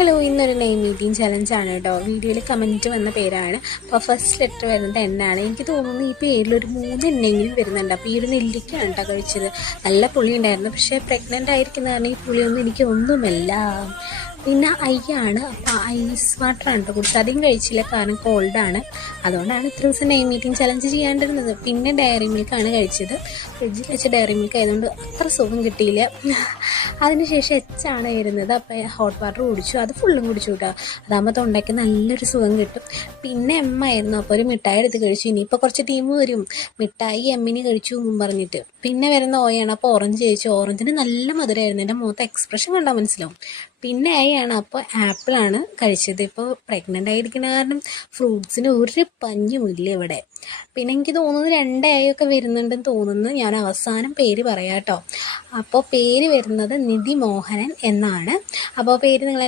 Hello, ഇന്നൊരു name meeting ചലഞ്ചാണ് കേട്ടോ. വീഡിയോയിൽ കമൻറ്റ് വന്ന പേരാണ്. അപ്പോൾ ഫസ്റ്റ് ലെറ്റർ വരുന്നത് എന്നാണ്. എനിക്ക് തോന്നുന്നു ഈ പേരിലൊരു 3 എണ്ണെങ്കിലും വരുന്നുണ്ട്. അപ്പോൾ ഈ ഒരു നെല്ലിക്കാണ് കേട്ടോ കഴിച്ചത്. നല്ല പുളി ഉണ്ടായിരുന്നു. പക്ഷേ പ്രഗ്നൻ്റ് ആയിരിക്കുന്ന കാരണം ഈ പുളിയൊന്നും എനിക്ക് ഒന്നുമല്ല. പിന്നെ ഐയാണ്. അപ്പോൾ ഐസ് വാട്ടറാണ് കേട്ടോ കുടിച്ചത്. അധികം കഴിച്ചില്ല, കാരണം കോൾഡാണ്. അതുകൊണ്ടാണ് ഇത്ര ദിവസം നെയിം മീറ്റിംഗ് ചലഞ്ച് ചെയ്യാണ്ടിരുന്നത്. പിന്നെ ഡയറി മിൽക്കാണ് കഴിച്ചത്. ഫ്രിഡ്ജിൽ വെച്ച ഡയറി മിൽക്ക് ആയതുകൊണ്ട് അത്ര സുഖം കിട്ടിയില്ല. അതിനുശേഷം എച്ചാണ് വരുന്നത്. അപ്പോൾ ഹോട്ട് വാട്ടർ കുടിച്ചു, അത് ഫുള്ളും കുടിച്ചു കേട്ടോ. അതാകുമ്പോൾ തൊണ്ടയ്ക്ക് നല്ലൊരു സുഖം കിട്ടും. പിന്നെ എം ആയിരുന്നു. അപ്പോൾ ഒരു മിഠായി എടുത്ത് കഴിച്ചു. ഇനിയിപ്പോൾ കുറച്ച് ടീം വരും, മിഠായി എമ്മിന് കഴിച്ചു എന്നും പറഞ്ഞിട്ട്. പിന്നെ വരുന്ന ഓയാണ്. അപ്പോൾ ഓറഞ്ച് കഴിച്ചു. ഓറഞ്ചിന് നല്ല മധുരമായിരുന്നു. എൻ്റെ മുഖത്ത് എക്സ്പ്രഷൻ കണ്ടാൽ മനസ്സിലാവും. പിന്നെ ഐയാണ്. അപ്പോൾ ആപ്പിളാണ് കഴിച്ചത്. ഇപ്പോൾ പ്രഗ്നൻ്റ് ആയിരിക്കുന്ന കാരണം ഫ്രൂട്ട്സിന് ഒരു പഞ്ഞുമില്ല ഇവിടെ. പിന്നെ എനിക്ക് തോന്നുന്നു 2 ഐയൊക്കെ വരുന്നുണ്ടെന്ന് തോന്നുന്നു. ഞാൻ അവസാനം പേര് പറയാം കേട്ടോ. അപ്പോൾ പേര് വരുന്നത് നിധി മോഹനൻ എന്നാണ്. അപ്പോൾ പേര് നിങ്ങൾ